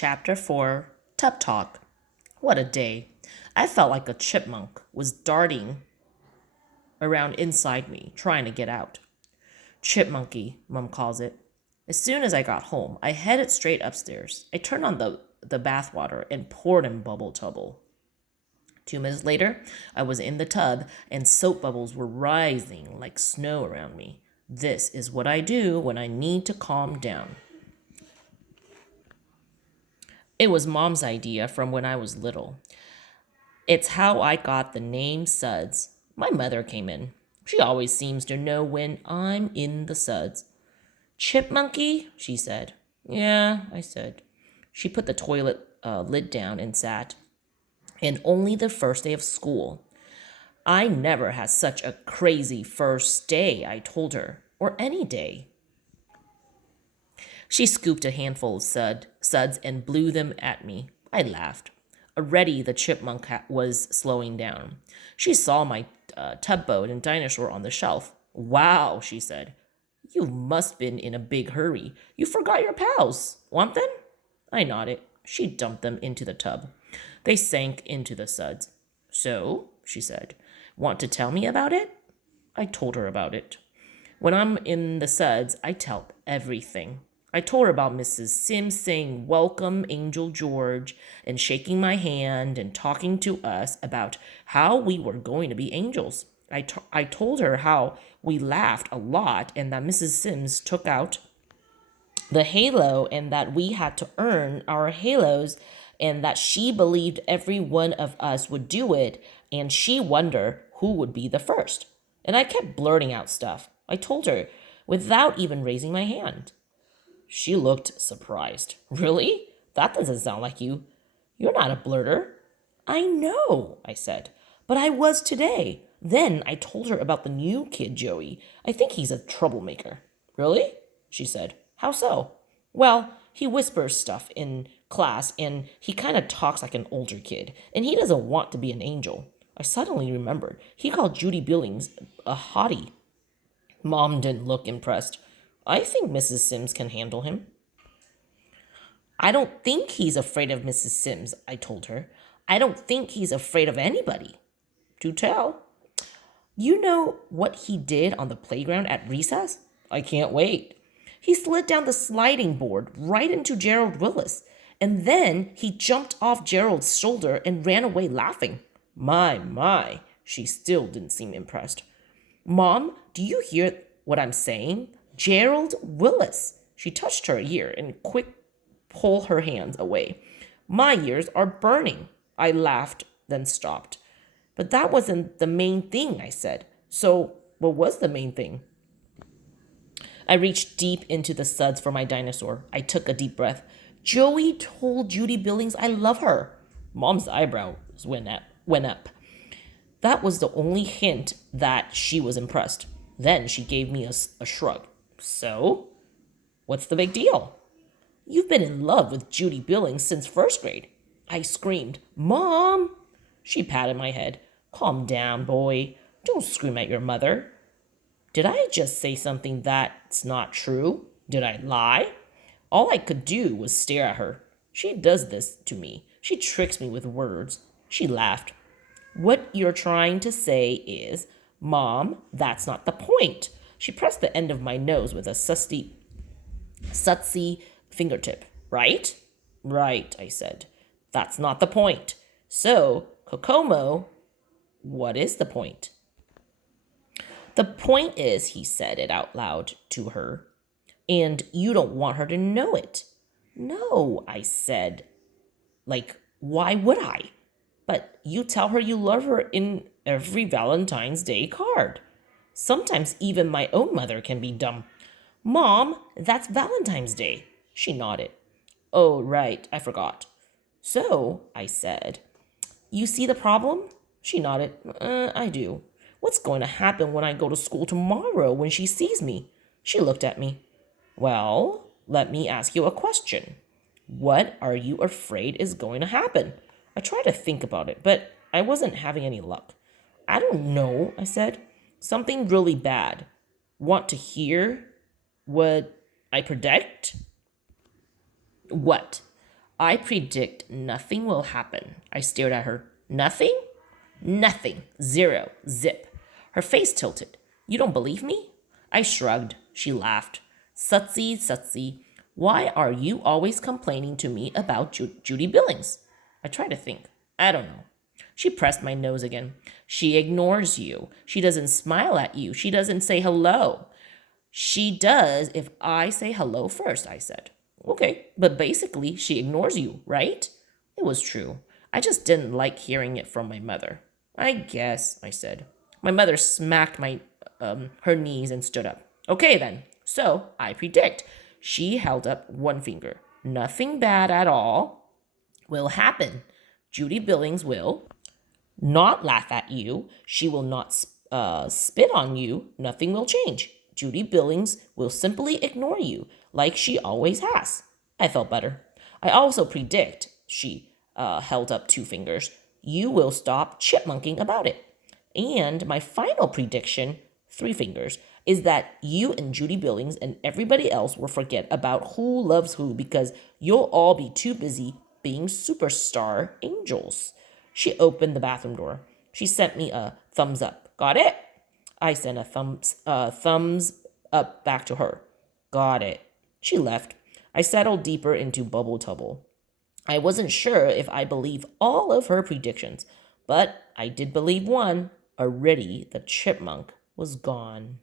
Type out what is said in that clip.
Chapter 4 Tub Talk. What a day. I felt like a chipmunk was darting around inside me, trying to get out. Chipmunky, Mum calls it. As soon as I got home, I headed straight upstairs. I turned on the bath water and poured in bubble tubble. 2 minutes later, I was in the tub and soap bubbles were rising like snow around me. This is what I do when I need to calm down. It was Mom's idea from when I was little. It's how I got the name Suds. My mother came in. She always seems to know when I'm in the suds. Chipmunky, she said. Yeah, I said. She put the toilet lid down and sat. And only the first day of school. I never had such a crazy first day, I told her, or any day. She scooped a handful of suds and blew them at me. I laughed. Already the chipmunk was slowing down. She saw my tugboat and dinosaur on the shelf. Wow, she said. You must been in a big hurry. You forgot your pals. Want them? I nodded. She dumped them into the tub. They sank into the suds. So, she said, want to tell me about it? I told her about it. When I'm in the suds, I tell everything. I told her about Mrs. Sims saying, "Welcome, Angel George," and shaking my hand and talking to us about how we were going to be angels. I told her how we laughed a lot and that Mrs. Sims took out the halo and that we had to earn our halos and that she believed every one of us would do it and she wondered who would be the first. And I kept blurting out stuff. I told her without even raising my hand. She looked surprised. Really? That doesn't sound like you. You're not a blurter. I know, I said, but I was today. Then I told her about the new kid, Joey. I think he's a troublemaker. Really? She said. How so? Well, he whispers stuff in class and he kind of talks like an older kid and he doesn't want to be an angel. I suddenly remembered. He called Judy Billings a hottie. Mom didn't look impressed. I think Mrs. Sims can handle him. I don't think he's afraid of Mrs. Sims, I told her. I don't think he's afraid of anybody. Do tell. You know what he did on the playground at recess? I can't wait. He slid down the sliding board right into Gerald Willis, and then he jumped off Gerald's shoulder and ran away laughing. My, she still didn't seem impressed. Mom, do you hear what I'm saying? Gerald Willis. She touched her ear and quick pulled her hands away. My ears are burning. I laughed, then stopped. But that wasn't the main thing, I said. So what was the main thing? I reached deep into the suds for my dinosaur. I took a deep breath. Joey told Judy Billings I love her. Mom's eyebrows went up. That was the only hint that she was impressed. Then she gave me a shrug. So, what's the big deal? You've been in love with Judy Billings since first grade. I screamed, Mom! She patted my head. Calm down, boy. Don't scream at your mother. Did I just say something that's not true? Did I lie? All I could do was stare at her. She does this to me. She tricks me with words. She laughed. What you're trying to say is, Mom, that's not the point. She pressed the end of my nose with a sutsy fingertip. Right? Right, I said. That's not the point. So, Kokomo, what is the point? The point is, he said it out loud to her, and you don't want her to know it. No, I said. Like, why would I? But you tell her you love her in every Valentine's Day card. Sometimes even my own mother can be dumb. Mom, that's Valentine's Day. She nodded. Oh, right, I forgot. So, I said, you see the problem? She nodded. I do. What's going to happen when I go to school tomorrow when she sees me? She looked at me. Well, let me ask you a question. What are you afraid is going to happen? I tried to think about it, but I wasn't having any luck. I don't know, I said. Something really bad. Want to hear what I predict? What? I predict nothing will happen. I stared at her. Nothing? Nothing. Zero. Zip. Her face tilted. You don't believe me? I shrugged. She laughed. Sutsy, Sutsy, why are you always complaining to me about Judy Billings? I tried to think. I don't know. She pressed my nose again. She ignores you. She doesn't smile at you. She doesn't say hello. She does if I say hello first, I said. Okay, but basically, she ignores you, right? It was true. I just didn't like hearing it from my mother. I guess, I said. My mother smacked her knees and stood up. Okay, then. So, I predict. She held up one finger. Nothing bad at all will happen. Judy Billings will not laugh at you. She will not spit on you. Nothing will change. Judy Billings will simply ignore you, like she always has. I felt better. I also predict, she held up two fingers, you will stop chipmunking about it. And my final prediction, three fingers, is that you and Judy Billings and everybody else will forget about who loves who because you'll all be too busy being superstar angels. She opened the bathroom door. She sent me a thumbs up. Got it? I sent a thumbs up back to her. Got it. She left. I settled deeper into Bubble Tubble. I wasn't sure if I believed all of her predictions, but I did believe one. Already the chipmunk was gone.